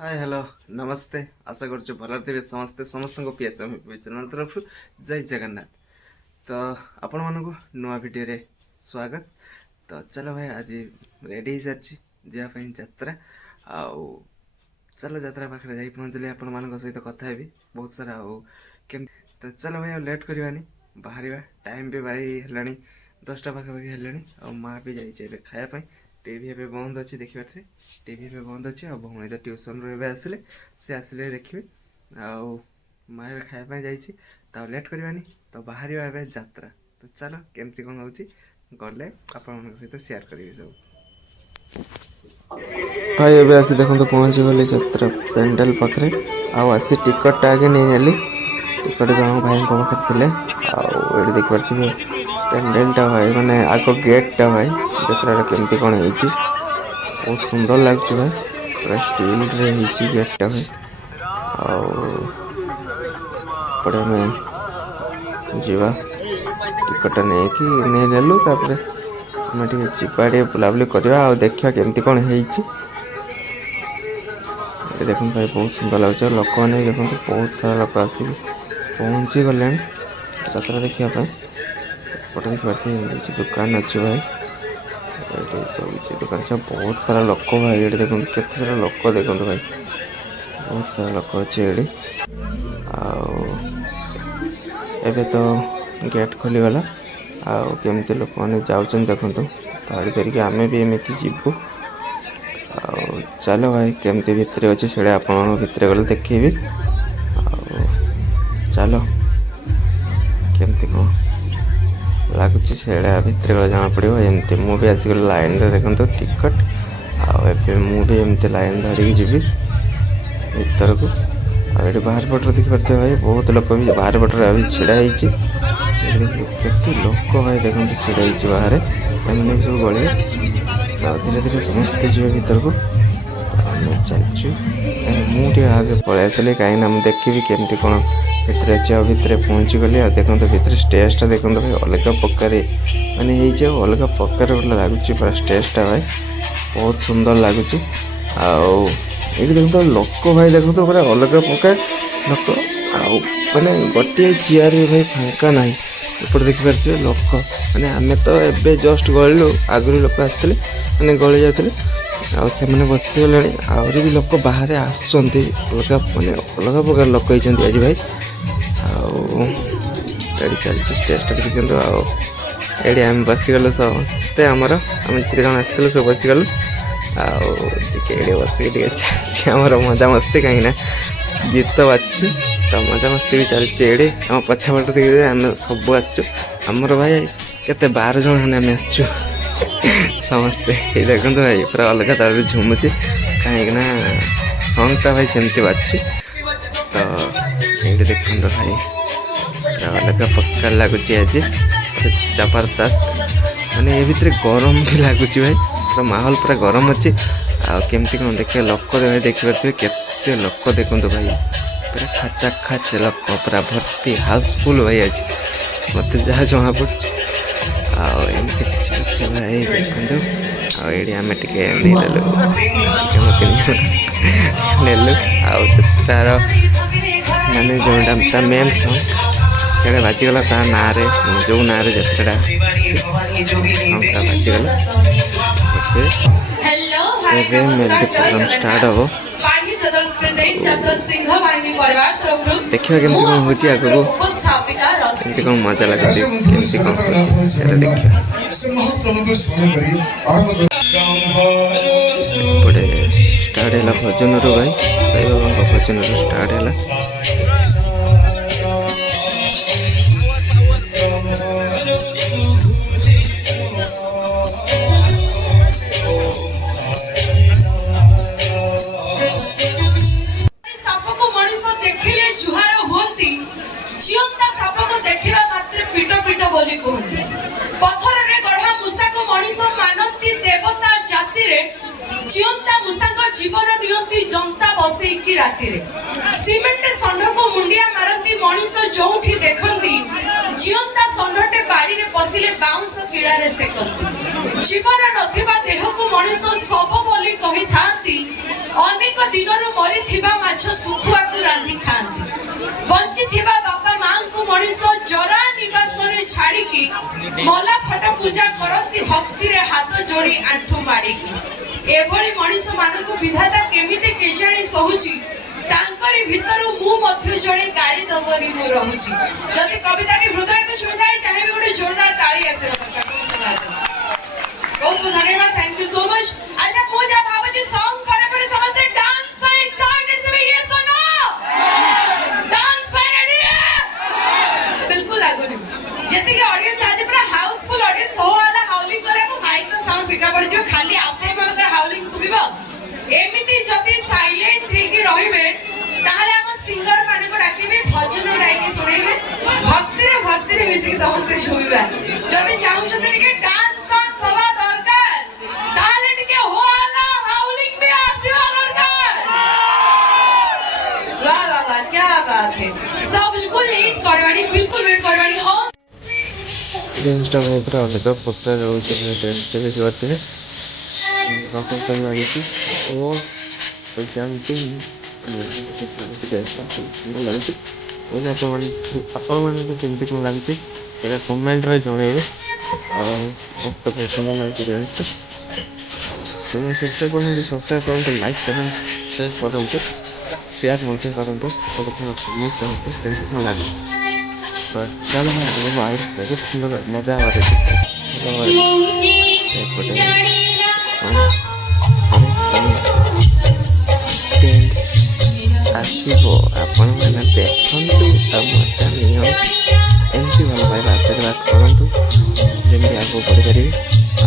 Hi hello नमस्ते आशा करूँ भल थे समस्ते समस्त चैनल तरफ जय जगन्नाथ। तो आपण मानक नुआ वीडियो रे स्वागत। तो चलो भाई आज रेडी हो सारी जावाई यात्रा आउ चलो यात्रा पाखे जा पहुँचली आपण मान सहित कथा हेबी बहुत सारा केम। तो चलो भाई लेट करवानी बाहर टाइम भी भाई है 10टा पाखापाखि है आ माँ भी जाइए खायापाई टीवी ए बंद अच्छी देखिए टीवी ए बंद अच्छी आ भौणी तो ट्यूशन रू आसिले से आसिले देखिए आउ माँ ए खायापाई जाइए तो लेट करवानी तो बाहर ए यात्रा। तो चलो केमती कौन हो गले आपण सहित शेयर करी सब भाई एवं आसी देखो पहुँची गली यात्रा पेंडाल पाखे आसी टिकटा आगे नहीं नेली टिकट जन भाई पाखे थे देखी पारे पेंडालटा भाई माने आग गेटटा भाई यात्रा केमती कौन है बहुत सुंदर लगे भाई पूरा स्टील रे गेटटा भाई आड़े में जीवा टिकट नहीं कि नहीं नेलु तापर आम टे बुलाबुली करवा आ देखा केमती कौन है देख भाई बहुत सुंदर लगे लोक मैंने देखो बहुत सारा लोक आसिक पहुँची गले यात्रा देखापी पटे देखी पार्टी दुकान अच्छे भाई ये सब किसी दुकान सब बहुत सारा लोक भाई ये देखो केते सारा लोक देखो भाई बहुत सारा लोक अच्छे ये एबे तो गेट खोलीगला आमती लोक मैंने जाऊँ देखो गाड़ी धरिकी आम भी एमती जीवु चलो भाई केमती भितर अच्छे से आप गले देखी चलो केमती कौन लगुच से भितर गले जना पड़ो एमती मुझे आसिक लाइन देखो टिकट आबी एमती लाइन धरिकी जी भर को ये बाहर पटर देखी पार्थ भाई बहुत लोग भी बाहर पटर अभी ढड़ा केते लोक भाई देखो ढड़ा बाहर एम सब गले धीरे धीरे समस्ते जी भर को चलचु मुझे आगे पलि आसली कहीं देखी केमती कौन भितर अच्छे भितर पहुँची गली देखो भितर स्टेजटा देखो भाई अलग प्रकार मानने अलग प्रकार लगुच पूरा स्टेजटा भाई बहुत सुंदर लगुच ये देखो लोक भाई देखो तो पूरा अलग प्रकार लोक आने गोटे चेयर भाई फांका ना एपटे देखिपारे लोक मैंने आम तो एवं जस्ट गलु आगुरी लोक आसते मैंने गली जाते आने बसीगले आहरी भी लोक बाहर आसुँच अलग मैंने अलग प्रकार लोक होती आज भाई आड़ी चलती स्टेजटा देखते ये आम बसीगलु समस्ते आमर आम जिते जन आसलु सब बसीगलु आड़े बसिक चलर मजा मस्ती कहीं गीत बाजु तो मजा मस्ती भी चलती एड़े आम पछपट देखिए आम सब आसर भाई केते 12 जन खंडे आम आसचु समस्ते ये देखो भाई पूरा अलग तार झुमुची कहीं सॉन्गटा भाई सेमती बाजु तो ये देखो भाई पूरा अलग प्रकार लगुच आज जबरदस्त माने ये भितर गरम भी लगुच भाई पूरा माहौल पूरा गरम अच्छे आमती कौन देखिए लोक देखिए केते लोक देखो भाई पूरा खाचा खाच लोक पूरा भर्ती हाउसफुल भाई आज मत जहाँ जमा पड़ती किसी भाई देखो ये आम टे नेलु नेलु तार माने जो मेन सॉन्ग से बाजिगला ता ना जो ना जतटा बाजिगला प्रोग्राम स्टार्ट हम देखिए केमती कौन हो आगे ଏମିତି କ'ଣ ମଜା ଲାଗୁଛି କେମିତି କ'ଣ ହେଉଛି ସେଇଟା ଦେଖିବା। ଏପଟେ ଷ୍ଟାର୍ଟ ହେଲା ଭଜନରୁ ଭାଇ ସାଇବାବାଙ୍କ ଭଜନରୁ ଷ୍ଟାର୍ଟ ହେଲା। ସାପକୁ ମଣିଷ ଦେଖିଲେ ଜୁହାର ହୁଅନ୍ତି, ଜିଅନ୍ତା ସାପକୁ ଦେଖିବା ମାତ୍ରେ ପିଟ ପିଟ ବୋଲି କୁହନ୍ତି। ପଥରରେ ଗଢ଼ା ମୂଷାକୁ ମଣିଷ ମାନନ୍ତି ଦେବତା ଜାତିରେ, ଜିଅନ୍ତା ମୂଷାଙ୍କ ଜୀବନ ନିଅନ୍ତି ଜନ୍ତା ବସେଇକି ରାତିରେ। ସିମେଣ୍ଟ ଷଣ୍ଢକୁ ମୁଣ୍ଡିଆ ମାରନ୍ତି ମଣିଷ ଯୋଉଠି ଦେଖନ୍ତି, ଜିଅନ୍ତା ଷଣ୍ଢଟେ ବାଡ଼ିରେ ପଶିଲେ ବାଉଁଶ କିଳାରେ ସେକନ୍ତି। ଜୀବନ ନଥିବା ଦେହକୁ ମଣିଷ ଶବ ବୋଲି କହିଥାନ୍ତି, ଅନେକ ଦିନରୁ ମରିଥିବା ମାଛ ଶୁଖୁଆକୁ ରାନ୍ଧି ଖାଆନ୍ତି। ବଞ୍ଚିଥିବା ବାପା ମାଙ୍କୁ ମଣିଷ ଜରା ନିବାସରେ ଛାଡ଼ିକି ମଲା ଫଟ ପୂଜା କରନ୍ତି ଭକ୍ତିରେ ହାତ ଯୋଡ଼ି ଆଣ୍ଠୁ ମାଡ଼ିକି। ଏଭଳି ମଣିଷ ମାନଙ୍କୁ ବିଧାତା କେମିତି କେଜାଣି ସହୁଛି, ତାଙ୍କରି ଭିତରୁ ମୁଁ ମଧ୍ୟ ଜଣେ ଗାଳି ଦବନି ମୁଁ ରହୁଛି। ଯଦି କବିତାଟି ହୃଦୟକୁ ଛୁଇଁଥାଏ ଚାହିଁବି ଗୋଟେ ଜୋରଦାର ତାଳି ଆସିବା ଦରକାର ସମସ୍ତଙ୍କ ହାତରେ। ବହୁତ ବହୁତ ଧନ୍ୟବାଦ, ଥ୍ୟାଙ୍କ ୟୁ ସୋ ମଚ୍। ଆଚ୍ଛା ମୁଁ ଯାହା ଭାବୁଛି ସଙ୍ଗ ପରେ ପରେ ସମସ୍ତେ ଡାନ୍ସ ପାଇଁ ଏକ୍ସାଇଟେଡ୍ ଥିବେ, ୟେସ୍ ଅର୍ नो? ଡାନ୍ସ ପାଇଁ ରେଡି? ବିଲକୁଲ ଲାଗୁନି। ଯେତିକି ଅଡିଏନ୍ସ ଆଜି ପୁରା ହାଉସଫୁଲ ଅଡିଏନ୍ସ ହୋ ହେଲା ହାଉଲିଂ କରିବାକୁ ମାଇକ୍ର ସାଉଣ୍ଡ ଫିକା ପଡିଯିବ, ଖାଲି ଆପଣମାନଙ୍କର ହାଉଲିଂ ଶୁଭିବ। ଏମିତି ଯଦି ସାଇଲେଣ୍ଟ ହେଇକି ରହିବେ ତାହେଲେ ଆମ ସିଙ୍ଗର ମାନଙ୍କୁ ଡାକିବେ, ଭଜନ ଗାଇକି ଶୁଣେଇବେ, ଭକ୍ତିରେ ମିଶିକି ସମସ୍ତେ ଝୁମିବା। ଯଦି ଚାହୁଁଛନ୍ତି ଟିକେ ଡାନ୍ସ ଫାନ୍ସ ହବା ଦରକାର ତାହେଲେ ଟିକେ ହୋ ହେଲା ହାଉଲିଂ ବି ଆସିବା ଦରକାର। वाह वाह वाह, क्या बात है। सब बिल्कुल लेट करवानी, बिल्कुल वेट करवानी। और ଜିନିଷଟା ବହୁତ ଅନେକ ପ୍ରକାର ରହୁଛି ଟେଲିଭିଜନ ବାତିରେ ପ୍ରକୃତ ଲାଗିଛି ଓ ଯେମିତି ଲାଗୁଛି ଆପଣମାନଙ୍କୁ କେମିତି କ'ଣ ଲାଗୁଛି ସେଇଟା କମେଣ୍ଟରେ ଜଣାଇବେ। ଆଉ ବହୁତ ଭଲ ଲାଗୁଛି ଜାଣିଛି ସବସ୍କ୍ରାଇବ୍ କରନ୍ତୁ, ସବସ୍କ୍ରାଇବ୍ କରନ୍ତୁ, ଲାଇକ୍ କରନ୍ତୁ, ସେୟାର କରନ୍ତୁ, ସେୟାର ମଧ୍ୟ କରନ୍ତୁ, କମେଣ୍ଟ କରନ୍ତୁ କେମିତି କ'ଣ ଲାଗୁଛି। ଚାଲ ବହୁତ ସୁନ୍ଦର ମଜା ହବାରେ ଆସିବ, ଆପଣମାନେ ଦେଖନ୍ତୁ ଆଉ ମଜା ନିଅ। ଏମିତି ଭଲ ପାଇବା ଆଶୀର୍ବାଦ କରନ୍ତୁ ଯେମିତି ଆଗକୁ ବଢ଼ିପାରିବି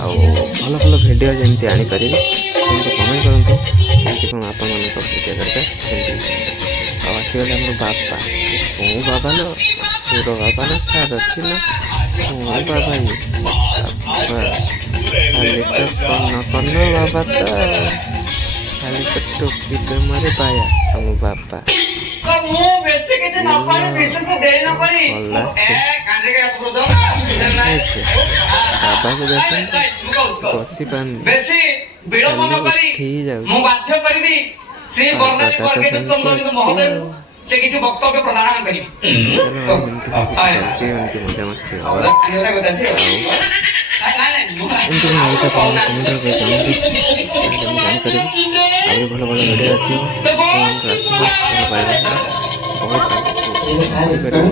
ଆଉ ଭଲ ଭଲ ଭିଡ଼ିଓ ଯେମିତି ଆଣିପାରିବି ସେମିତି କମେଣ୍ଟ କରନ୍ତୁ। ଯେମିତି କ'ଣ ଆପଣମାନଙ୍କ ଭିଡ଼ିଓ ଦରକାର ସେମିତି। ଆଉ ଆସିଗଲେ ଆମର ବାପା, କୋଉ ବାବା ଲୋ, ପୁର ବାବା ନା ସାର ଅଛି ନା କୋଉ ବାବା ଖାଲି ତ କନ ବାବା ତ ଖାଲି ତ ଟୋପି ପ୍ରେମରେ ପାୟା ଆମ ବାପା। ମୁଁ ବେଶୀ କିଛି ନ କହି ବିଶେଷ ଦେଇ ନ କରି ବାବାକୁ ଦେଖନ୍ତୁ ବସି ପାରୁନି, ବେଶୀ ବିଳମ୍ବ ନ କରି ମୁଁ ବାଧ୍ୟ କରିବି ଶ୍ରୀ ବର୍ଣ୍ଣାଲି ବର୍ଗେନ୍ଦ୍ର ଚନ୍ଦ୍ର ମହୋଦୟଙ୍କୁ ସେ କିଛି ବକ୍ତବ୍ୟ ପ୍ରଦାନ କରିବି। ଏମିତି ମଜାମସ୍ତି ହବ ଏମିତି ମଣିଷ କମେଣ୍ଟ କରି ଚାହୁଁଛି ମୁଁ ଜାଣିପାରିବି ଆହୁରି ଭଲ ଭଲ ଭିଡ଼ିଓ ଆସିବ, ଆପଣଙ୍କର ଆସିବ ଭଲ ପାଇବା ବହୁତ କରିପାରିବି।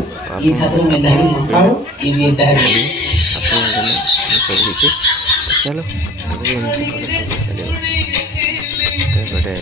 ଆପଣ ଦେଲେ ସବୁ କିଛି ଚାଲ ଆଗକୁ ଏମିତି ଚାଲିବ। ତାପରେ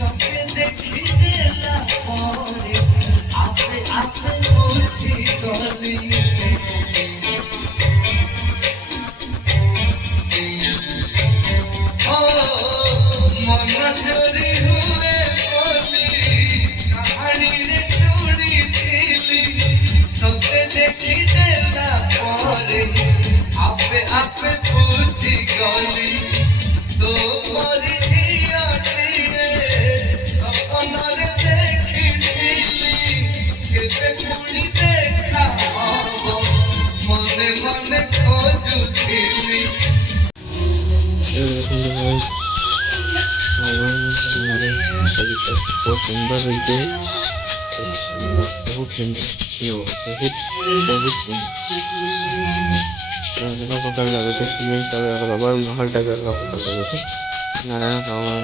बहुत सुंदर रहते हैं, बहुत सुंदर महल टाइप नारायण भगवान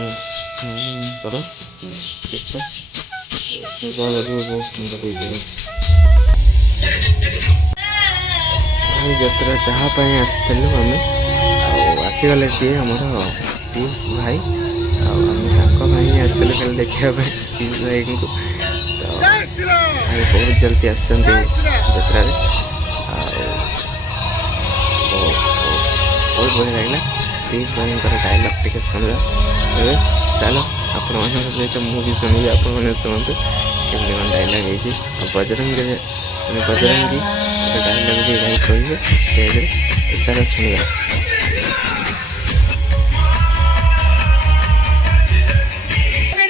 बहुत सुंदर भाई जत्रा चाहा आसलु आम आसीगले सी आमर पीयूष भाई आम भाई आसते खाली देखा पीयूष भाई को तो भाई बहुत जल्दी आसते जत्रा बहुत बढ़िया लगे पीयूष भाई डायलग टे शुणा चलो आपण सहित मुझे शुणी आपने शुणु केमती कौन डायलग है बजरंगी मैंने बजरंगी डायलग भी भाई कहे चलो शुणा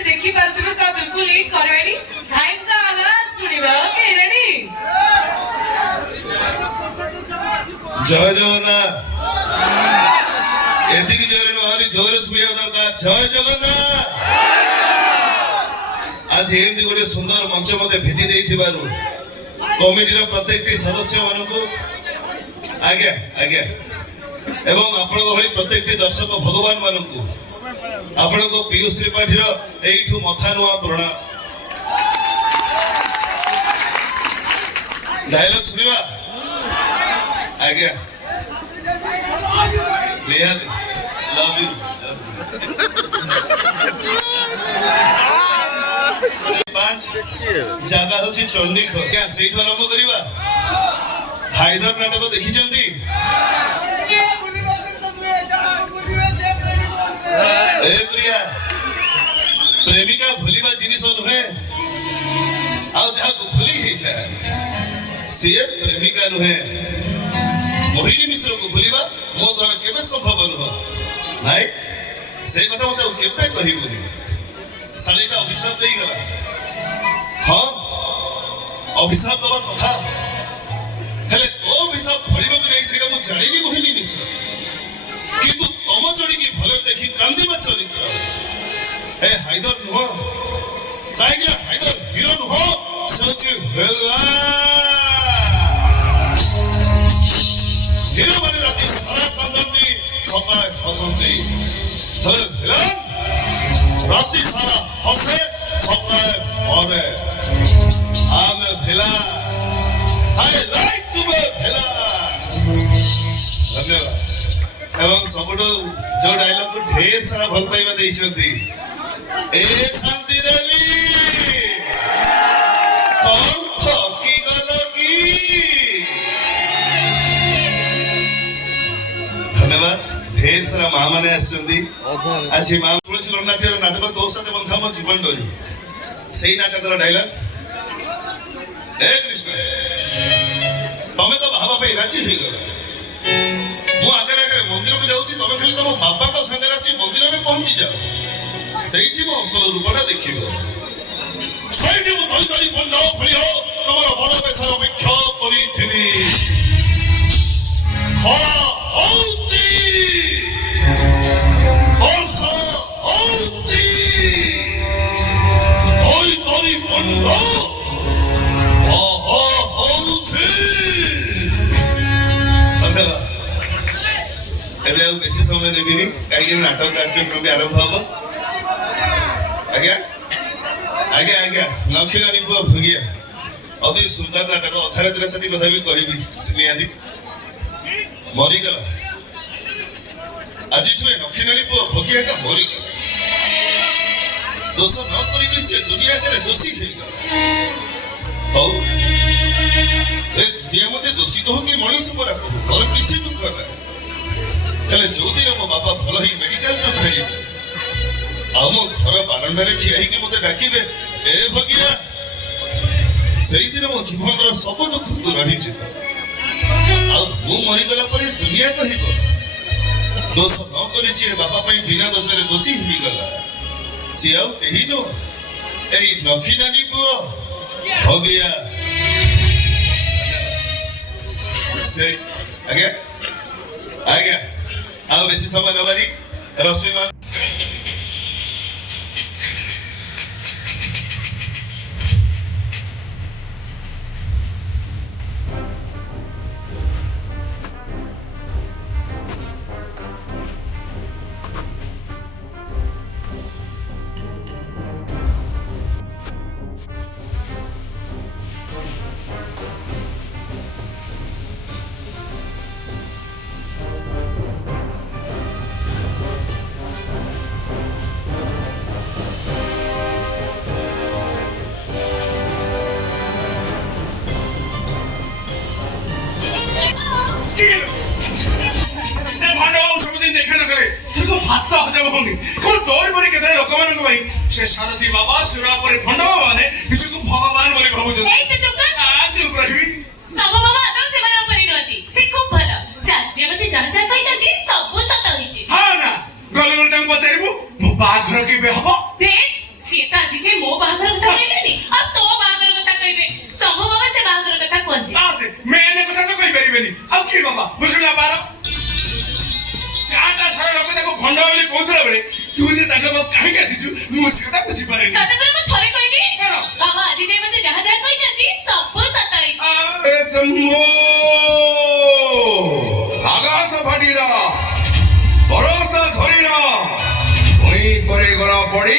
देखी पारुथिबे सब बिल्कुल लीड करवेनी भाई का आवाज सुनिबा ओके रेडी जय जगन्नाथ एतिकी जोरे नहरी जोरे सुया दरकार जय जगन्नाथ आज एमती गोटे सुंदर मंच मते भेटी देइथिबारु कमिटीर प्रत्येकटी सदस्य मानकु आज्ञा आज्ञा एवं आपनको भଳି प्रत्येकटी दर्शक भगवान मानकु आपनको पीयूष त्रिपाठी एठू मथा नुआ प्रणाम डायलॉग सुनिबा आज्ञा Lihat, love you. पांच जगह हूँ चंडीखोल क्या से आरंभ करवा हायदर नाटक देखी प्रिया प्रेमिका भूलिबा जिनिस नुहे भूली सी प्रेमिका नुहे मोहिनी मिश्र को भूलिबा मो द्वारा केबे संभव नुह नाई से कथा मते केबे कहिबुनी सालीटा अभिशाप देई गला हां अभिशाप दबा कथा हेले तो अभिशाप फलिबा को नहीं सेटा मु जानिनी मोहिनी मिश्र किंतु तम जोड़ी की भले देखि कांदीबा चरित्र ए हायदर नुह काईना हायदर हीरो नुह सच हेला हीरो माने राती सारा कांदंती सकाळे हसंती राती सारा हसे सकाळे मरे आमे भेला आई लाइक टू बी भेला धन्यवाद एवं सबुठु जो डायलॉग को ढेर सारा भल पाइबा देइछंती ए शांति देवी कौन थकी गलो की धन्यवाद ढेर सारा माँ माने आसछंती आज माँ तुलसी नाट्य नाटक दो साथ बंधा मो जीवन डोरी सेही नाटक डायलॉग हे कृष्ण तमे तो भाबा पे राजी हो गला मु आगे आगे मंदिर को जाउची तमे खाली तम बाबा को संगे राची मंदिर रे पहुंची जाओ सेठी मो असल रूपटा देखिबो सेठी मो धई धई बंदा फलियो तमरो बड़ बेसर अपेक्षा करिथिनी खरा होची वर्षा होची धई धई बंदा होची धन्यवाद एबे बेसी समय नेबिनी काई नाटक कार्यक्रम आरंभ हबो आज्ञा आज्ञा आज्ञा नखिला निपो भगिया अति सुंदर नाटक अधारतिर सती कथा भी कहबी नियादी मरी गला आज छुए नखिला निपो भगिया का मरी गला दोष न करी से दुनिया के दोषी हे गला हौ ए दुनिया मते दोषी कहो कि मनीष मरा कहो और किछि दुख ना कले जो दिन मो बापा भलो ही मेडिकल रो भाई आ मो घर बारंडारे ठिया ही कि मते डाकिबे ए भगिया सेही दिन मो जीवन रो सब दुख दूर रही छै आ मो मरि गला पर दुनिया कहिबो दोष न करी छी बापा पई बिना दोष रे दोषी ही गला सियाउ केही नो एई नखिनानी पुओ भगिया से आगे आगे आओ बेसी समय नबारी रसोई मा ସେ ଭଣ୍ଡ ବାବୁ ସବୁଦିନ ଦେଖା ନ କରେ ତାକୁ ଭାତ ହଜମ ହଉନି କଣ ତୋରି ପରି କେତେ ଲୋକମାନଙ୍କ ପାଇଁ ସେ ସାରଥୀ ବାବା ସୁରା ପରି ଭଣ୍ଡ ବାବା ମାନେ ନିଜକୁ ଭଗବାନ ବୋଲି ଭାବୁଛନ୍ତି। ଚୁପ୍ ରହିବି। ସବୁ ବାବା ଆଦৌ ସେମାନଙ୍କ ଉପରେ ନୁହନ୍ତି। ସେ ଖୁବ୍ ଭଲ। ସେ ଆଜି ଯେମିତି ଯାହା ଯାହା କହିଛନ୍ତି ସବୁ ସତ ହୋଇଛି। ହଁ ନା ଗଲେ ଗଲେ ତାଙ୍କୁ ପଚାରିବୁ ମୋ ବାହାଘର କେବେ ହବ? ସିଏ ତ ଆଜି ଯେ ମୋ ବାହାଘର କଥା କହିଲେନି ଆଉ ତୋ ବାହାଘର କଥା କହିବେ। ସବୁ ବାବା ସେ ବାହାଘର କଥା କୁହନ୍ତି। ସେ ମେନ୍ କଥା ତ କହିପାରିବେନି ଆଉ କି ବାବା ବୁଝିଲା ପାର ଗାଁଟା ସାରା ଲୋକ ତାକୁ ଭଣ୍ଡ ବୋଲି କହୁଥିଲା ବେଳେ ତୁ ଯେ ତାଙ୍କ କାହିଁକି ଆସିଛୁ ମୁଁ ସେ କଥା ବୁଝିପାରେନି। ତତେ ପରା ମୁଁ ଥରେ କହିଲି ବାବା ଆଜି ଯେମିତି ଯାହା ଯାହା କହିଛନ୍ତି ସବୁ ସତ ହୋଇଛି। ଆକାଶ ଫାଟିଲା ବରଷା ଝରିଲା ପୁଣି ପରେ ଗଳା ପଡ଼ି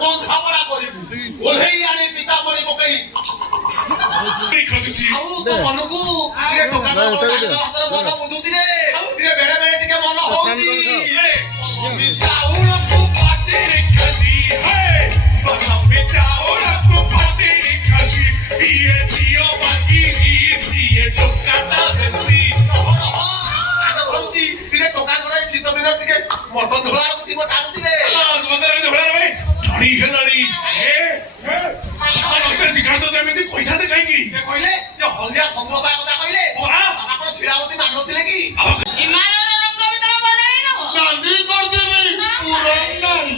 ରନ୍ଧାବଢ଼ା କରିବୁ ଓହ୍ଲେଇ ଆଣି ପିତା ମରି ପକେଇ ଖୋଜୁଛି ଆଉ ତୋ ମନକୁ ଟିକେ ଟୋକା ହାତରେ ମନ ବୁଝୁଛି ରେ ଟିକେ ବେଳେ ବେଳେ ଟିକେ ମନ ହଉଛି ଚାଉଳକୁ ପାଟିରେ ଖାସି ଚାଉଳକୁ ପାଟିରେ ଖାସି ଇଏ ଝିଅ ବାକି ସିଏ ଟୋକାଟା ବେଶୀ ଆଗ ଧରୁଛି ଟିକେ ଟୋକା କରାଇ ଶୀତ ଦିନରେ ଟିକେ ମଟନ ଧୋଳାକୁ ଥିବ ଟାଣୁଛି ରେ ଢଣି ହେଲାଣି ଏମିତି କହିଥାନ୍ତେ କାହିଁକି କହିଲେ ସେ ହଳଦିଆ ସଂଗ୍ରହ କଥା କହିଲେ ବାବା କଣ ଶିଳାବତୀ ମାନୁଥିଲେ କି ହିମାଳୟର ରଙ୍ଗ ବି ତମ ବଦଳେଇ ନବ। ନାନ୍ଦି କରିଦେବି ପୁରା ନାନ୍ଦି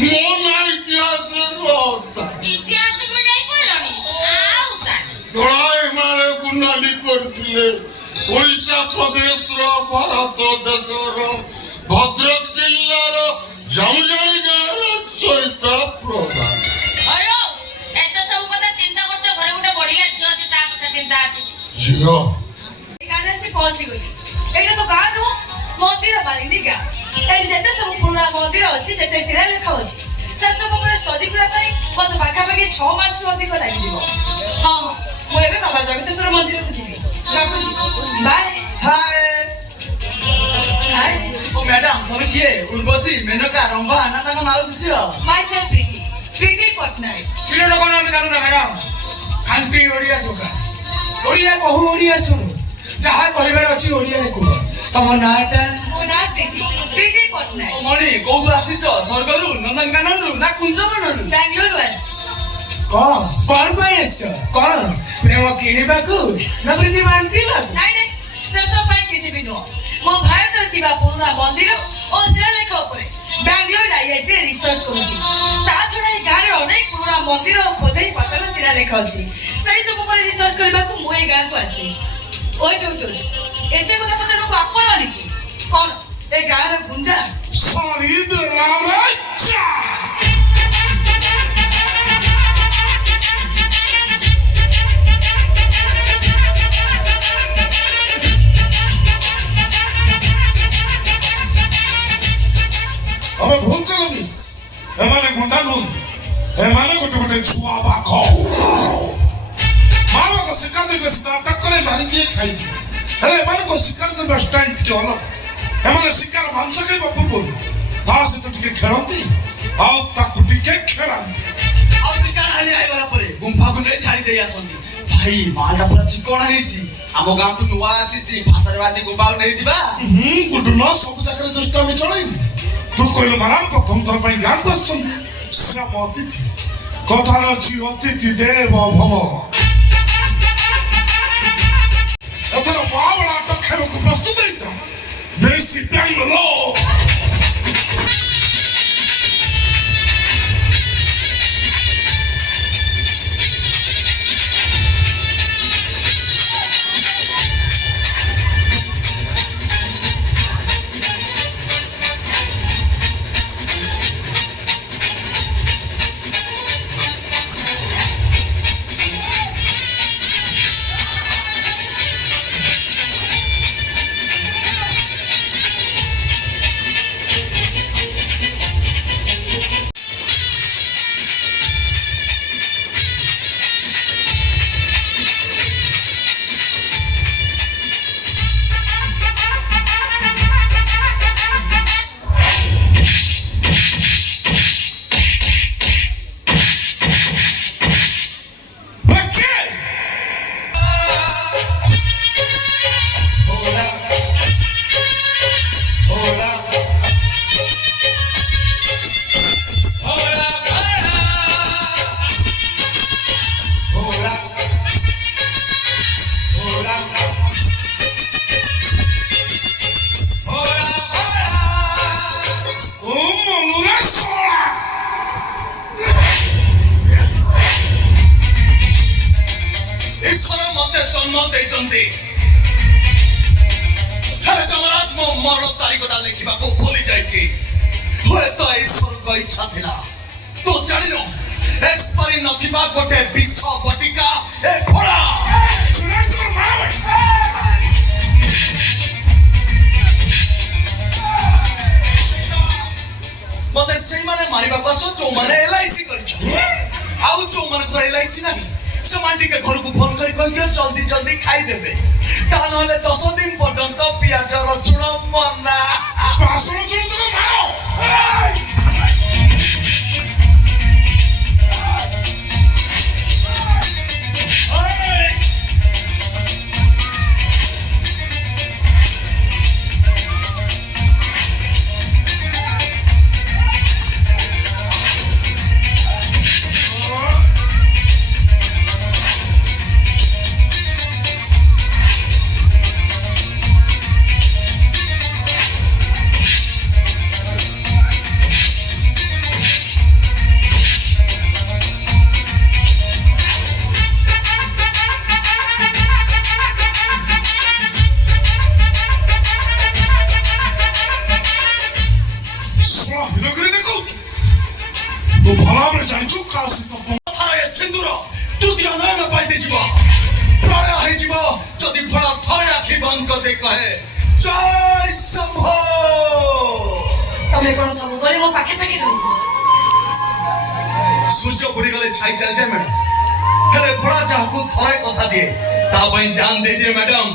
ମୋ ନା ଇତିହାସ ବି ଯାଇ କହିଲଣି ଆଉ ଧଳା ହିମାଳୟକୁ ନାଲି କରିଥିଲେ ଓଡ଼ିଶା ପ୍ରଦେଶର ଭାରତ ଦେଶର ଭଦ୍ରକ ଜିଲ୍ଲାର ଜମଜଳି ଗାଁର ଚୈତା ପ୍ରଧାନ ଏତେ ସବୁ କଥା ଚିନ୍ତା କରୁଛ ଘରେ ଗୋଟେ ବଢିଆ ଝିଅ ଅଛି ତା କଥା ଚିନ୍ତା ଅଛି। ଝିଅ ଗାଁରେ ଆସି ପହଞ୍ଚିଗଲି। ଏଇଟା ତ ଗାଁ ନୁହଁ ମନ୍ଦିର ମାଳିନୀ ଗାଁ। ଏଠି ଯେତେ ସବୁ ପୁରୁଣା ମନ୍ଦିର ଅଛି ଯେତେ ଶିଳାଲେଖ ଅଛି ସେସବୁ ଉପରେ ଷ୍ଟଡି କରିବା ପାଇଁ ମୋତେ ପାଖାପାଖି 6 ମାସରୁ ଅଧିକ ଲାଗିଯିବ। ହଁ ମୁଁ ଏବେ ବାବା ଜଗତେଶ୍ୱର ମନ୍ଦିରକୁ ଯିବି। ରଖୁଛି ବାଏ। ହାଏ ଓ ମ୍ୟାଡାମ ତମେ କିଏ? ଉର୍ବଶୀ ମେନକା ରମ୍ଭା ନା ତାଙ୍କ ନାଁ ଝିଅ? ମାଇସେଲ୍ଫ ପ୍ରୀତି ପଟ୍ଟନାୟକ। ସିଲେଟ କଣ ଆମେ ଜାଣୁ ନା ମ୍ୟାଡାମ ଖାଣ୍ଟି ଓଡ଼ିଆ ଟୋକା ଓଡ଼ିଆ କହୁ ଓଡ଼ିଆ ଶୁଣୁ ଯାହା କହିବାର ଅଛି ଓଡ଼ିଆରେ କୁହ। ତମ ନାଁଟା? ମୋ ନାଁ ପ୍ରୀତି ପଟ୍ଟନାୟକ। ମଣି କୋଉଠୁ ଆସିଛ? ସ୍ୱର୍ଗରୁ ନନ୍ଦନକାନନରୁ ନା କୁଞ୍ଜବନରୁ? ବାଙ୍ଗାଲୋରରୁ ଆସିଛି। କଣ ପାଇଁ ଆସିଛ? କଣ ପ୍ରେମ କିଣିବାକୁ ନା ପ୍ରୀତି ବାଣ୍ଟିବାକୁ? ନାଇଁ ସେସବୁ ପାଇଁ କିଛି ବି ନୁହଁ। ମୁଁ ଭାରତରେ ଥିବା ପୁରୁଣା ମନ୍ଦିର ଓ ଶିଳାଲେଖ ଉପରେ ବାଙ୍ଗାଲୋର ଆଇଆଇଟିରେ ରିସର୍ଚ୍ଚ କରୁଛି। ତା ଛଡ଼ା ଏ ଗାଁରେ ଅନେକ ପୁରୁଣା ମନ୍ଦିର ଓ ଖୋଦେଇ ପାତର ଶିଳାଲେଖ ଅଛି। ସେଇ ସବୁ ଉପରେ ରିସର୍ଚ୍ଚ କରିବାକୁ ମୁଁ ଏ ଗାଁକୁ ଆସିଛି। ଓଇ ଯୋଉ ଏତେ କଥା ପଚାରକୁ ଆପଣ ଆଣିକି କଣ ଏ ଗାଁର ଗୁଣ୍ଡା? ଆମେ ଭୁଲ କଲୁ ମିସ୍ ଏମାନେ ଗୁଣ୍ଡା ନୁହନ୍ତି ଏମାନେ ଗୋଟେ ଗୋଟେ ଛୁଆ ବାଘ ମା ବାଘ ଶିକାର ଦେଖିଲେ ସିଧା ଆଟାକ୍ କରି ମାରି ଦିଏ ଖାଇଦିଏ ହେଲେ ଏମାନଙ୍କ ଶିକାର କରିବା ଷ୍ଟାଇଲ ଟିକେ ଅଲଗା ଏମାନେ ଶିକାର ମାଂସ ଖାଇବା ପୂର୍ବରୁ ତା ସହିତ ଟିକେ ଖେଳନ୍ତି ଆଉ ତାକୁ ଟିକେ ଖେଳାନ୍ତି ଆଉ ଶିକାର ହାଣି ହେଇଗଲା ପରେ ଗୁମ୍ଫାକୁ ନେଇ ଛାଡ଼ି ଦେଇ ଆସନ୍ତି। ଭାଇ ମାଲଟା ପୁରା ଚିକଣା ହେଇଛି। ଆମ ଗାଁକୁ ନୂଆ ଆସିଛି ଭାଷାରେ ବାଦି ଗୁମ୍ଫାକୁ ନେଇଯିବା। ଗୁଡୁଲ ସବୁ ଜାଗାରେ ଦୁଷ୍ଟାମି ଚଳେଇନି ତୁ କହିଲୁ ମ୍ୟାଡାମ ପ୍ରଥମ ଥର ପାଇଁ ଗାଁକୁ ଆସିଛନ୍ତି ଶ୍ୟାମ ଅତିଥି କଥାର ଅଛି ଅତିଥି ଦେବ ଭବ ଏଥର ମହାବଳ ଆଟକ ଖାଇବାକୁ ପ୍ରସ୍ତୁତ ହେଇଛ ନେଇଛି ବାଙ୍ଗାଲୋର ଜନ୍ମ ଦେଇଛନ୍ତି। ହେଲେ ଯମରାଜ ମୋ ମରଣ ତାରିଖଟା ଲେଖିବାକୁ ଭୁଲି ଯାଇଛି। ହୁଏତ ଈଶ୍ୱରଙ୍କ ଇଚ୍ଛା ଥିଲା। ତୁ ଜାଣିନୁ ଏକ୍ସପାରି ନଥିବା ଗୋଟେ ବିଷ ବଟିକା ଏ ଘୋଡ଼ା। ମତେ ସେଇମାନେ ମାରିବାକୁ ଆସ ଯୋଉମାନେ LIC କରିଛ। ଆଉ ଯୋଉମାନଙ୍କର LIC ନାହିଁ ସେମାନେ ଟିକେ ଘରକୁ ଫୋନ କରି କହିଦିଅ ଜଲ୍ଦି ଜଲ୍ଦି ଖାଇଦେବେ। ତା ନହେଲେ 10 ଦିନ ପର୍ଯ୍ୟନ୍ତ ପିଆଜ ରସୁଣ ମନା। ସିନ୍ଦୁର ତୃତୀୟ ନୟନ ପାଲଟି ଯିବ। ପ୍ରଳୟ ହେଇଯିବ ଯଦି ଫଳ ଥରେ ଆଖି ବନ୍ଦ କରିଦେଇ କହେ ଜୟ ଶମ୍ଭୋ। ତମେ କଣ ସବୁବେଳେ ମୋ ପାଖେ ପାଖେ ରହିବ? ସୂର୍ଯ୍ୟ ବୁଡ଼ିଗଲେ ଛାଇ ଚାଲିଯାଏ ମ୍ୟାଡାମ। ହେଲେ ଭୋଳା ଯାହାକୁ ଥରେ କଥା ଦିଏ ତା ପାଇଁ ଜାନ ଦେଇଦିଏ ମ୍ୟାଡାମ।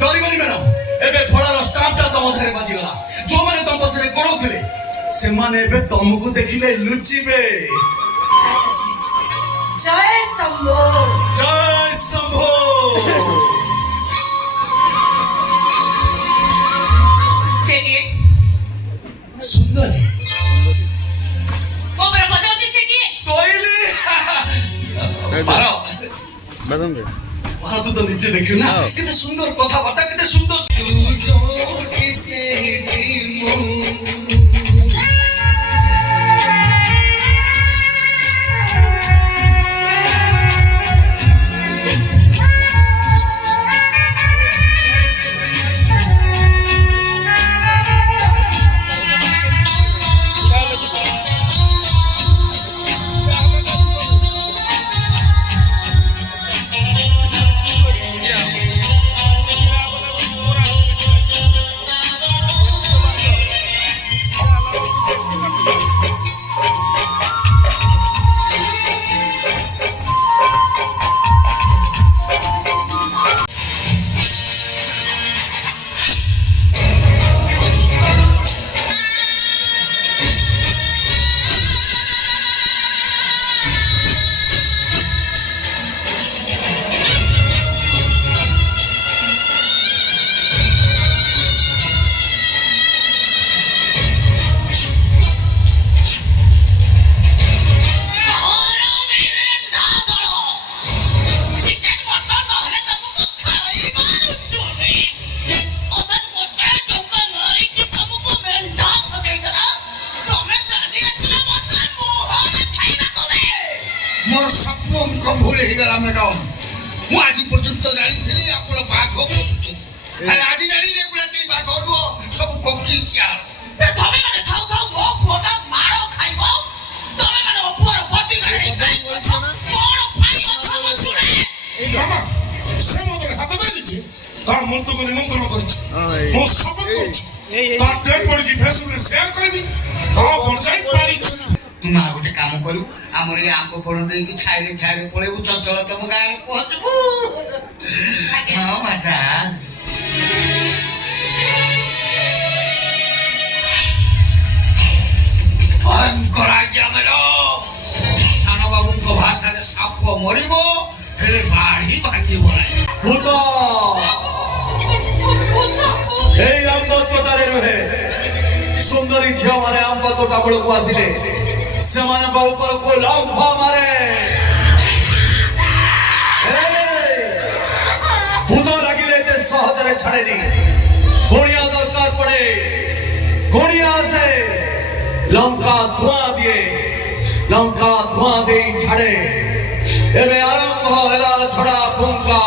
ଡରିବନି ମ୍ୟାଡାମ। ଏବେ ଭୋଳାର ଷ୍ଟାମ୍ପଟା ତମ ଧାରେ ବାଜିଗଲା। ଯୋଉମାନେ ତମ ପଛରେ ଗୋଡ଼ଉଥିଲେ ସେମାନେ ଏବେ ତମକୁ ଦେଖିଲେ ଲୁଚିବେ। ଜୟ ଶମ୍ଭୋ। ଜୟ ଶମ୍ଭୋ। ସେ କିଏ? ସୁନ୍ଦରୀ। ମୋ ଘର ପଚାରୁଛି ସେ କିଏ? କହିଲି ମାର ତୁ ତ ନିଜେ ଦେଖିବୁ ନା କେତେ ସୁନ୍ଦର କଥାବାର୍ତ୍ତା କେତେ ସୁନ୍ଦର। ମୋର ସବୁ ଭୁଲ ହେଇଗଲା ମ୍ୟାଡାମ। ମୁଁ ଆଜି ପର୍ଯ୍ୟନ୍ତ ଜାଣିଥିଲି ଆପଣ ବାଘ ବସୁଛନ୍ତି। ଆରେ ଆଜି ଜାଣିଲି ଏଗୁଡ଼ା କେହି ବାଘ ନୁହଁ ସବୁ କୋକି ଶିଆଳ। ତମେ ମାନେ ଥାଉ ଥାଉ ମୋ ପୁଅଟା ମାଡ଼ ଖାଇବ। ତମେ ମାନେ ମୋ ପୁଅର ବଡି ଗାଡ଼ି କାଇଁ ଅଛ? କଣ ପାଇଁ ଅଛ ମୁଁ ଶୁଣେ। ମାମା ସେ ମୋ ଦେହରେ ହାତ ମାରିଛି। ତା ମନ୍ତକୁ ନିମନ୍ତ୍ରଣ କରିଛି। ମୁଁ ଶପଥ କରୁଛି ତା ଡେଡ୍ ବଡିକି ଫେସବୁକରେ ସେୟାର କରିବି। ତା ପର୍ଯାୟ ପାଣିଛି। ତୁ ମା ଗୋଟେ କାମ କରିବୁ ଆମର ଏ ଆମ୍ବ ଫଳ ଦେଇକି ଛାଇରେ ଛାଇରେ ପଳେଇବୁ ଚଞ୍ଚଳ ତମ ଗାଁରେ ପହଞ୍ଚିବୁ। ହଁ ମଜା। ଭୟଙ୍କର ଆଜ୍ଞା ମ୍ୟାଡାମ। ସାନ ବାବୁଙ୍କ ଭାଷାରେ ସାପ ମରିବ ହେଲେ ବାଢି ଭାଙ୍ଗିବ ନାହିଁ। ଭୂତ ଏଇ ଆମ୍ବ ତୋଟାରେ ରୁହେ। ସୁନ୍ଦରୀ ଝିଅ ମାନେ ଆମ୍ବ ତୋଟା ବେଳକୁ ଆସିଲେ ସେମାନଙ୍କ ଉପରକୁ ଲମ୍ଫ ମାରେ। ଭୂତ ଲାଗିଲେ ଏତେ ସହଜରେ ଛାଡେନି। ଗୋଳିଆ ଦରକାର ପଡେ। ଗୋଳିଆ ଆସେ ଲଙ୍କା ଧୂଆଁ ଦିଏ। ଲଙ୍କା ଧୂଆଁ ଦେଇ ଛାଡେ। ଏବେ ଆରମ୍ଭ ହେଲା ଛଡା ଫୁଙ୍କା।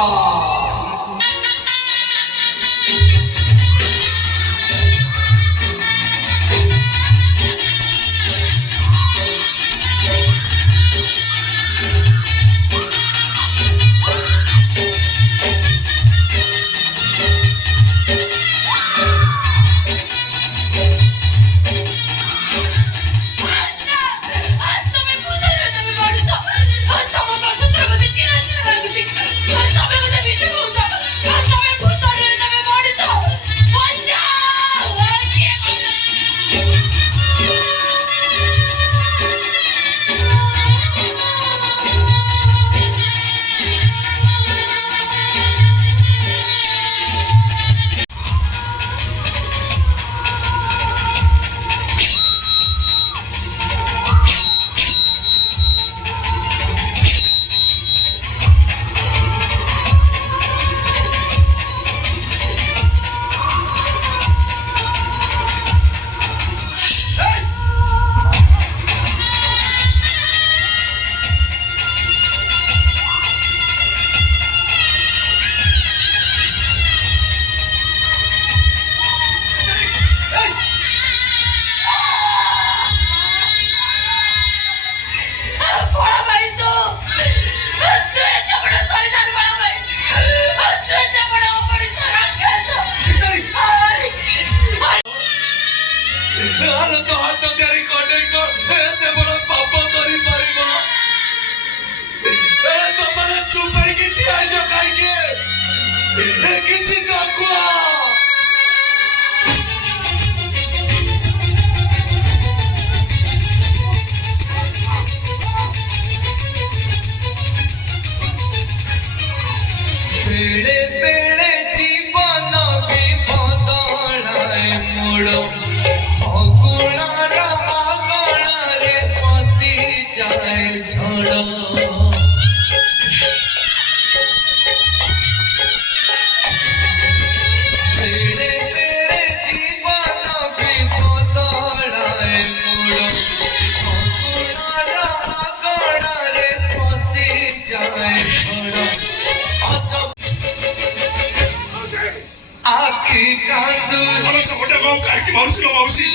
ମାରୁଛି ଲୋ ମାଉସୀ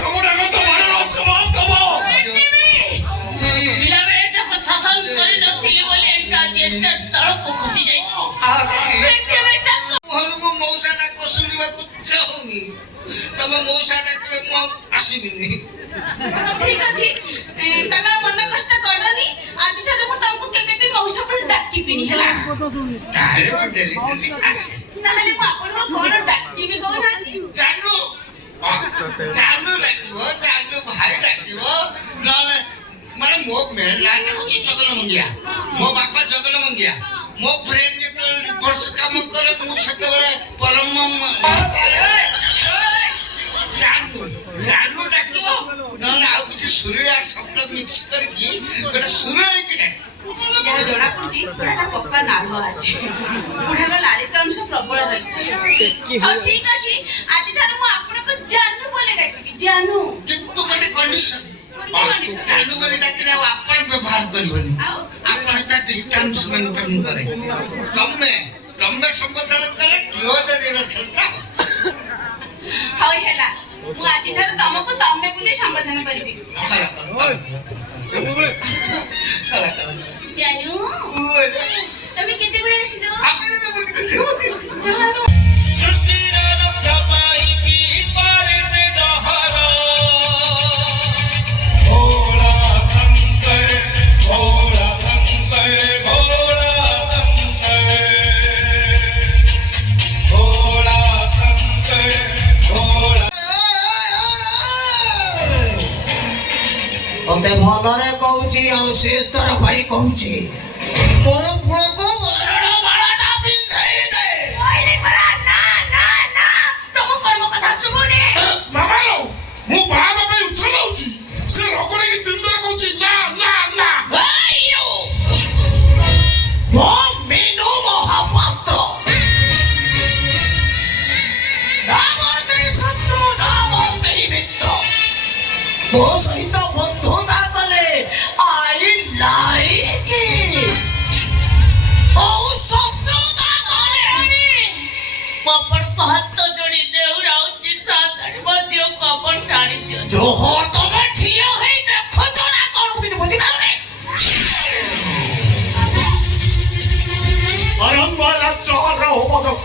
ସବୁଟା କଥା ମାର ଅଛ ବାପ ଦବ ପିଲାବେଳେ ଏଟାକୁ ଶାସନ କରିନଥିଲେ ବୋଲି ଏଟା ତଳକୁ ଖସି ଯାଇଛି ଘରୁ ମୋ ମଉସା ଡାକ ଶୁଣିବାକୁ ଚାହୁଁନି ତମ ମଉସା ଡାକିଲେ ମୁଁ ଆଉ ଆସିବିନି ଠିକ ଅଛି ତମେ ମନ କଷ୍ଟ କରନି ଆଜିଠାରୁ ମୁଁ ତମକୁ କେବେ ବି ମଉସା ବୋଲି ଡାକିବିନି ହେଲା ତାହେଲେ ମୁଁ ଡେଲି ଡେଲି ଆସେ ତାହେଲେ ମୁଁ ଆପଣଙ୍କୁ କଣ ଡାକିବି କହୁନାହାନ୍ତି ଜାନୁ ଜାନୁ ଡାକିବ ଜାନୁ ଭାଇ ଡାକିବ ନହେଲେ ମାନେ ମୋ ମେନ୍ ଲାଇନ୍ ହଉଛି ଜଗନ ମଙ୍ଗିଆ ମୋ ବାପା ଜଗନ ମଙ୍ଗିଆ ମୋ ଫ୍ରେଣ୍ଡ ଯେତେବେଳେ ରିଭର୍ସ କାମ କରେ ମୁଁ ସେତେବେଳେ ପରମ ଜାନୁ ଡାକିବ ନହେଲେ ଆଉ କିଛି ସୁରିଳିଆ ଶବ୍ଦ ମିକ୍ସ କରିକି ଗୋଟେ ସୁରଳେଇକି ଡାକିବ ଯାହା ଜଣା ପଡୁଛି ପୁରାଟା ପକ୍କା ନାଭ ଅଛି ବୁଢାର ଲାଳିତ ଅଂଶ ପ୍ରବଳ ରହିଛି ଆଉ ଠିକ ଅଛି ଆଜିଠାରୁ ମୁଁ ଆପଣଙ୍କୁ ଜାନୁ ବୋଲି ଡାକିବି ଜାନୁ କିନ୍ତୁ ଗୋଟେ କଣ୍ଡିସନ ଜାନୁ ବୋଲି ଡାକିଲେ ଆଉ ଆପଣ ବ୍ୟବହାର କରିବନି ଆପଣ ତା ଡିଷ୍ଟାନ୍ସ ମେଣ୍ଟେନ କରେ ତମେ ସମ୍ବୋଧନ କରେ କ୍ଲୋଜ ରିଲେସନଟା ହଉ ହେଲା ମୁଁ ଆଜିଠାରୁ ତମକୁ ତମେ ବୋଲି ସମ୍ବୋଧନ କରିବି ଜାନୁ ତମେ କେତେବେଳେ ଆସିଲ ଜାନୁ ସୃଷ୍ଟିର ରକ୍ଷା ପାଇକି ପାରେ ସେ ଯାହାର ଭୋଳା ଶଙ୍କର ଭୋଳା ଶଙ୍କର ଭୋଳା ଶଙ୍କର ଭୋଳା ଶଙ୍କର ଭୋଳା ତତେ ଭଲରେ କହୁଛି ଆଉ ଶେଷ ଥର ପାଇଁ କହୁଛି ମୋର ପୁଅକୁ ବରଣ ମାଳାଟା ପିନ୍ଧେଇ ଦେ ତମକୁ କଣ ମୋ କଥା ଶୁଭୁନି ମାମା ଲୋ ମୁଁ ବାହାଘର ପାଇଁ ଉଚ୍ଛନ ହଉଛି ସେ ରଗଡେ କି ତିନି ଥର କହୁଛି ନା ନା ନା ମୋ ମିନୁ ମହାପାତ୍ର ଶତ୍ରୁ ମିତ୍ର ମୋ ସହିତ ବନ୍ଧୁତା କଲେ ଆଇ ଲାଇକ୍ ଶତ୍ରୁତା କରେନି କପଡ଼ ହାତ ଯୋଡ଼ି ନେଉରାଉଛି ସାଧାରଣ ମୋ ଝିଅ କପଡ଼ ଛାଡ଼ି ଦିଅ ଯୋହ ତମେ ଠିଆ ହେଇ ଦେଖୁଛ ନା କଣ କିଛି ବୁଝିପାରୁନି ଆରମ୍ଭ ଚହର ଉପଯୋଗ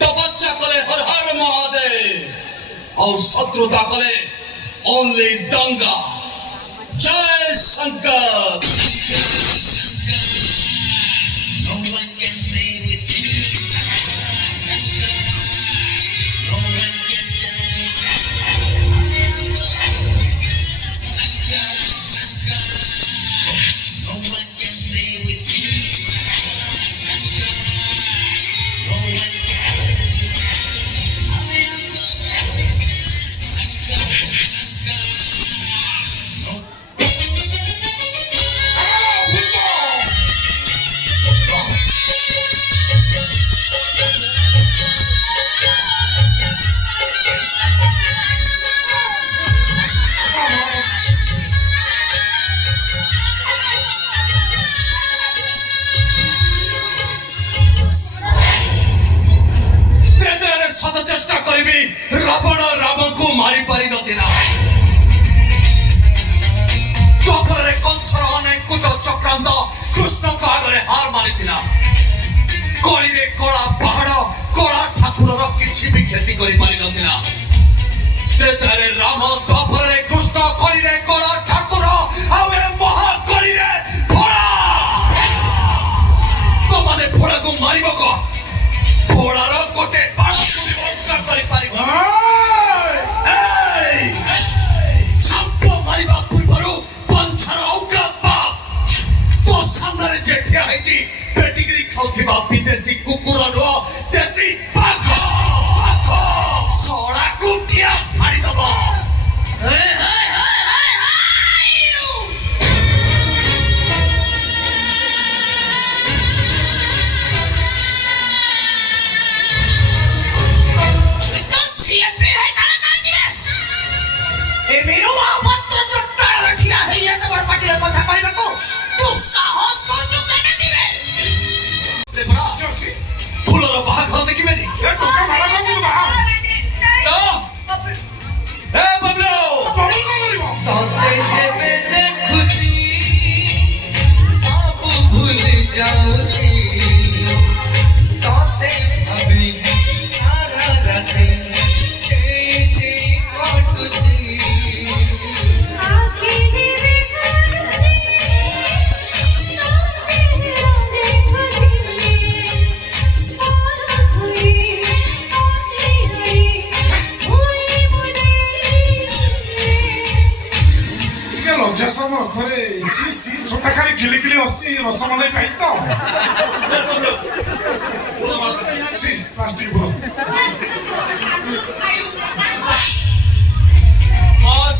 तपस्या कले हर हर महादेव और शत्रुता कले ओनली दंगा जय शंकर रावण राम को मारी पारि नथिला तोपरे कंसर अनेक कुट चक्रांत कृष्ण को आगरे हार मारिथिला कली रे कला पहाड़ कला ठाकुर रो किछि भी खेती करि पारि नथिला त्रेतारे राम तोपरे कृष्ण कली रे कला ठाकुर आ ए महा कली रे फोड़ा तो माने फोड़ा को मारिबो को फोड़ा रो गोटे बाण को भी बंद करि पारिबो ସାମ୍ନାରେ ଯେଠିଆ ହେଇଛି ପେଟିକିରି ଖାଉଥିବା ବିଦେଶୀ କୁକୁର ନୁହଁ ଦେଶୀ ବାଘ ଶଳାକୁ ଠିଆ ଫାଡ଼ିଦବ। ଫୁଲର ବାହାଘର ଦେଖିବେନି? ତତେ ଯେବେ ଦେଖୁଛି ସବୁ ଭୁଲି ଯାଉଛି ତତେ ଭାବି ସାରା ରାତି ଚେଇଁଚି କଟୁଛି। ଲଜ୍ଜା ସମ ଘରେ ଛୋଟା ଖାଲି ଗିଲି ଗିଲି ଆସିଛି ରସମଲେଇ ପାଇ ତ ପ୍ଲାଷ୍ଟିକ ଫୁଲ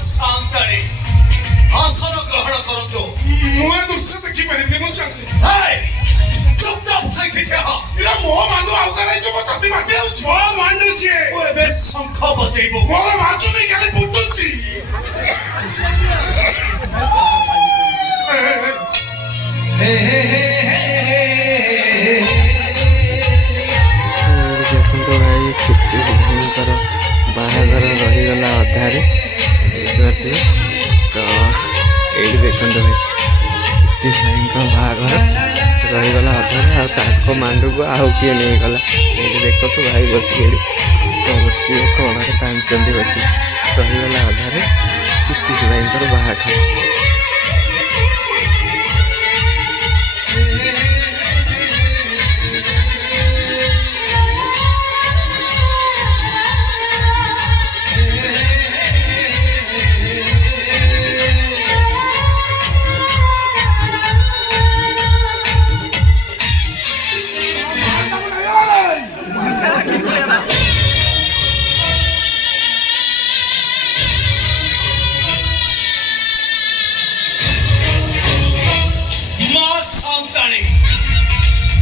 ଶାନ୍ତାଣୀ ଆସନ ଗ୍ରହଣ କରନ୍ତୁ। ମୁଁ ଏ ଦୃଶ୍ୟ ଦେଖିପାରିବିନି ମୁଁ ଚାଲି ଚୁପଚାପ ସେଇଠି ଠିଆ ହ। ମୋ ମାଣ୍ଡୁ ଆଉ କରାଇଛୁ ମୋ ଛାତି ମାଟି ଯାଉଛି ମୋ ମାଣ୍ଡୁ ସିଏ ମୁଁ ଏବେ ଶଙ୍ଖ ବଜେଇବୁ। ମୋର ଭାଜୁନି ଖାଲି ଫୁଟୁଛି। ଦେଖନ୍ତୁ ଭାଇ କୀର୍ତ୍ତି ଭାଇଙ୍କର ବାହାଘର ରହିଗଲା ଅଧାରେ ବୁଝିପାରୁଥିବେ ତ ଏଇଠି ଦେଖନ୍ତୁ ଭାଇ କୀର୍ତ୍ତି ଭାଇଙ୍କ ବାହାଘର ରହିଗଲା ଅଧାରେ ଆଉ ତାଙ୍କ ମାଣ୍ଡୁକୁ ଆଉ କିଏ ନେଇଗଲା ଏଇଠି ଦେଖନ୍ତୁ ଭାଇ ବସିକି ଏଠି ବସିବେ କଣରେ ଟାଣିଛନ୍ତି ବସି ରହିଗଲା ଅଧାରେ କୀର୍ତ୍ତି ଭାଇଙ୍କର ବାହାଘର।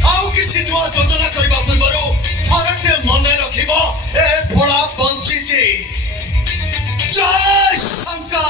ଆଉ କିଛି ନୂଆ ଯୋଜନା କରିବା ପୂର୍ବରୁ ଥରଟେ ମନେ ରଖିବ ଏ ଭୋଳା ବଞ୍ଚିଛି। ଜୟ ଶଙ୍କର।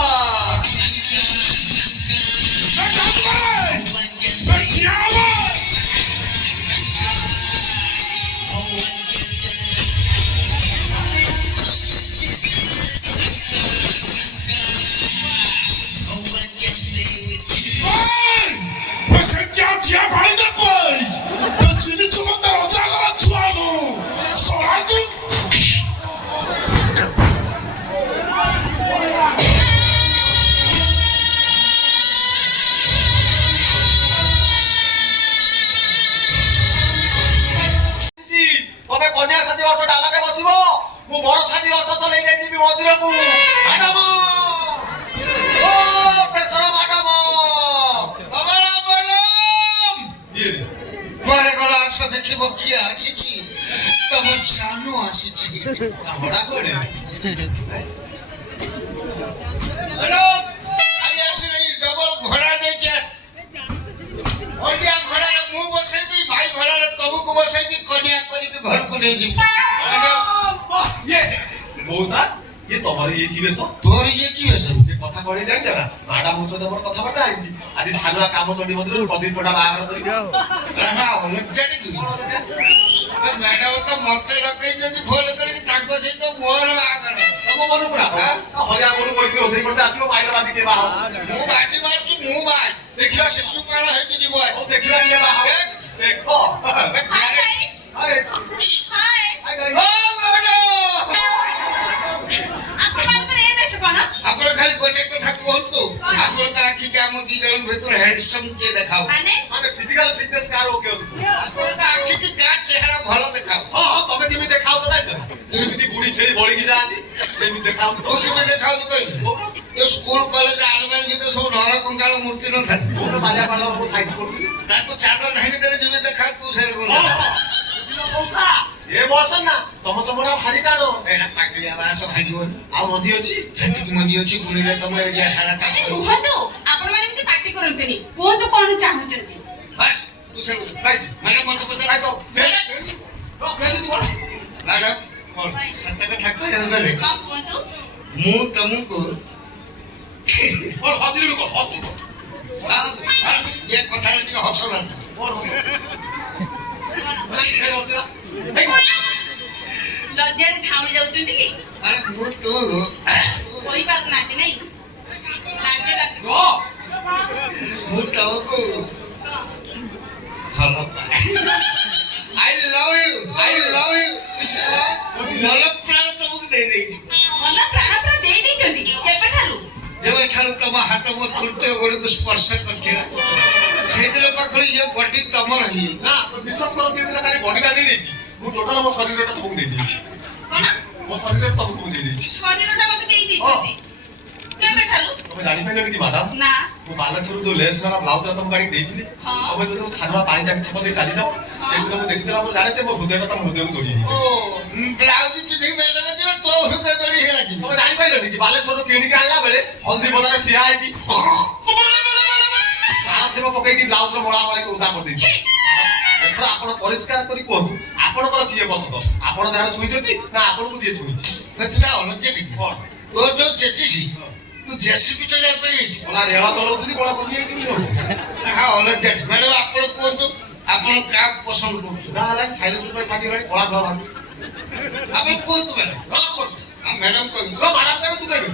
ये तुम्हारे ये की बेस तोर ये की बेस ये कथा कहि जानि जरा माडा मुसो तमर कथा बता आइछि आदि छानुआ काम चंडी मंदिर बदिन पटा बाहार करी रहा होने जानि की मैडम तो मते लगे जदी फोन करी ताको से तो मोर बाहार तम मनु पुरा हरिया गोरु कहि रोसई करते आछियो माइला बादी के बाहार मु बाजी मारछु मु बाय देखियो शिशु काल है कि जीव है ओ देखियो ये बाहार देखो हाय गाइस हाय हाय हाय आपण खाली कोटे कथा कहंतु आपण का आखि के हम दी जन भीतर हैंडसम के देखाओ माने फिजिकल फिटनेस कार ओके अछि आपण का आखि के का चेहरा भलो देखाओ हां हां तमे केमि देखाओ त जानि केमि बुढी छेली बळी की जाती सेमि देखाओ तो केमि देखाओ तो कहि ଏ ସ୍କୁଲ କଲେଜ ଆଲମାରି ଭିତରେ ସବୁ ନର କଙ୍କାଳ ମୂର୍ତ୍ତି ନଥାଏ ଗୋଟେ ବାଲିଆ ପାଲ ମୁଁ ସାଇଜ କରୁଛି ତାକୁ ଚାଦର ଢାଙ୍ଗି ଦେଲେ ଯେମିତି ଦେଖା ତୁ ସେ ମଉସା ଏ ବସ ନା ତମ ତମର ଭାରି ଟାଣ ଏଇଟା ପାକିଳିଆ ବାସ ଭାଙ୍ଗିବନି ଆଉ ମଞ୍ଜି ଅଛି ସେତିକି ମଞ୍ଜି ଅଛି ବୁଣିଲେ ତମ ଏରିଆ ସାରା ଚାଷ ହେବ। କୁହନ୍ତୁ ଆପଣମାନେ ଏମିତି ପାଟି କରନ୍ତୁନି କୁହନ୍ତୁ କଣ ଚାହୁଁଛନ୍ତି ବାସ୍ ତୁ ସେ ମ୍ୟାଡାମ ମତେ ପଚାର ତ ମ୍ୟାଡାମ ସତ କଥା କହିଲେ ହଁ କୁହନ୍ତୁ ମୁଁ ତମକୁ କଣ ହସିଲୁ କଣ ହତୁ ଏ କଥାରେ ଟିକେ ହସ ଲାଗେ କଣ ହସ ଲଜ୍ଜାରେ ଝାଉଁଳି ଯାଉଛନ୍ତି କି ଆରେ ମୁଁ ତୁ କହିପାରୁନାହାନ୍ତି ନାଇଁ ଲାଜ ଲାଗୁଛି ମୁଁ ତମକୁ କଣ? ଭଲ ପାଏ ଆଇ ଲଭ୍ ୟୁ ଭଲ ପ୍ରାଣ ତମକୁ ଦେଇଦେଇଛି ମନ ପ୍ରାଣ ପୁରା ଦେଇ ଦେଇଛନ୍ତି କେବେଠାରୁ ଯେବେଠାରୁ ତମ ହାତ ମୋ ତୃତୀୟ ଗୋଡ଼କୁ ସ୍ପର୍ଶ କରିଥିଲା ସେଇଦିନ ପାଖରୁ ଇଏ ବଡି ତମର ହିଁ ନା ବିଶ୍ୱାସ କର ସେ ସିନା ଖାଲି ବଡିଟା ଦେଇ ଦେଇଛି ମୁଁ ଟୋଟାଲ ମୋ ଶରୀରଟା ତମକୁ ଦେଇ ଦେଇଛି କଣ ମୋ ଶରୀରଟା ତମକୁ ଦେଇ ଦେଇଛି ଶରୀରଟା ମତେ ଦେଇ ଦେଇଛନ୍ତି କେବେଠାରୁ ତମେ ଜାଣିପାରିଲନି କି ମ୍ୟାଡାମ ନା ମୁଁ ବାଲେଶ୍ୱରରୁ ଯୋଉ ଲେସ୍ ନେଲା ବ୍ଲାଉଜଟା ତମ ଗାଡି ଦେଇଥିଲି ହଁ। ତମେ ଯଦି ଖାଇବା ପାଣିଟା ଛପ ଦେଇ ଚାଲିଯାଅ ସେଇଦିନ ମୁଁ ଦେଖିଦେଲା ମୁଁ ଜାଣିతే ମୋ ହୃଦୟଟା ତମ ହୃଦୟକୁ ଦୋଳି ଓ ବ୍ଲାଉଜ ପିନ୍ଧିକି ମ୍ୟାଡାମ ଯିବ ତୋ ହୃଦୟ ଦଳି ହେଲା କି ତମେ ଜାଣିପାରିଲନି କି ବାଲେଶ୍ୱରରୁ କିଣିକି ଆଣିଲା ବେଳେ ହଳଦୀ ବଜାରରେ ଠିଆ ହେଇକି କାଳ ଛେପ ପକେଇକି ବ୍ଲାଉଜର ମଳା ମଳାକୁ ଉଦା କରିଦେଇଛି ଏଥର ଆପଣ ପରିଷ୍କାର କରି କୁହନ୍ତୁ ଆପଣଙ୍କର କିଏ ପସନ୍ଦ ଆପଣ ଯାହାର ଛୁଇଁଛନ୍ତି ନା ଆପଣଙ୍କୁ କିଏ ଛୁଇଁଛି ତୁଟା ଅନୁଚ୍ଛେଦ କଣ ତୋର ଯୋଉ ଚେଚିସି ତୁ ଜେସିବି ଚଲେଇବା ପାଇଁ ହେଇଛି ଗଲା ରେଳ ଚଲାଉଥିଲି ଗଳା କମି ଯାଇଥିଲି ଅନୁଚ୍ଛେଦ ମ୍ୟାଡାମ ଆପଣ କୁହନ୍ତୁ ଆପଣ କାହାକୁ ପସନ୍ଦ କରୁଛନ୍ତି ନା ହେଲାଣି ସାଇଲେନ୍ସ ପାଇଁ ଫାଟି ଗଲାଣି କଳା ଧର ବାହାରୁଛି ଆପଣ କୁହନ୍ତୁ ମ୍ୟାଡାମ ହଁ କୁହନ୍ତୁ ମ୍ୟାଡାମ କୁହନ୍ତୁ ମ୍ୟାଡାମ ତୁ କହିବେ